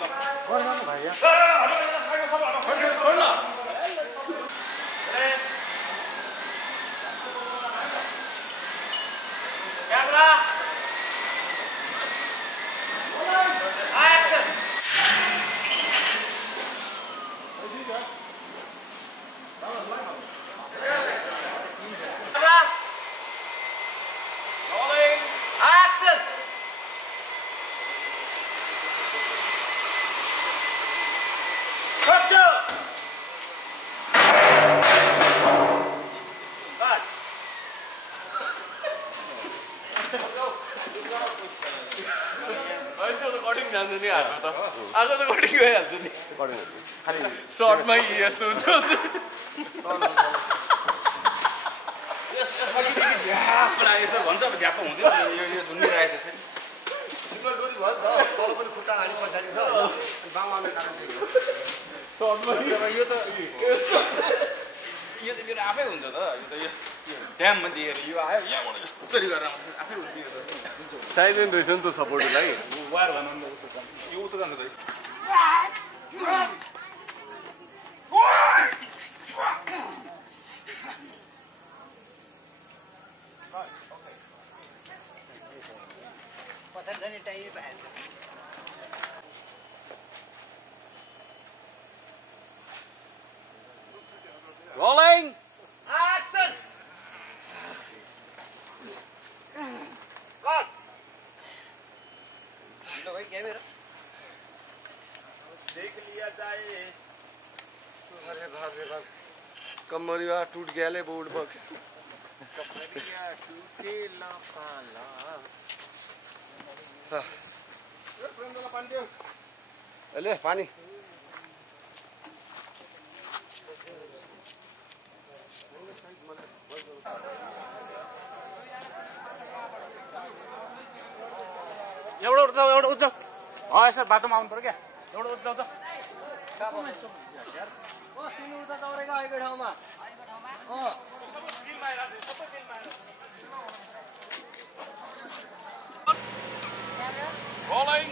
गर्नु भैया Camera. Action. Camera. Rolling. Action. Cut. Cutting जान्छ नि आएको त कटिङ गइहाल्छ नि सर्टमै यस्तो हुन्छ भन्छ झ्याप हुँदैन यो झुन्डिरहेको छ सिङ्गल डोरी भयो नि त तल पनि खुट्टा हाली पछाडि छ बाउ आउने कारण चाहिँ यो त मेरो आफै हुन्छ त यो त यो ड्याममा दिएर यो आयो यहाँबाट यस्तरी गरेर आफै हुन्छ यो त चाहिँदैन रहेछ नि त सपोर्टलाई वायर भन्नु यो उता जान्छ त Rolling. Action. Cut. लो भाई कैमरा देख लिया जाए अरे बाप रे बाप कमरिया टूट गया ले बोर्ड बक कमरिया टूटे ला पाला ले पानी एउटा उठ्छ यसो बाटोमा आउनु पर्यो क्या एउटा उठ्छ Rolling.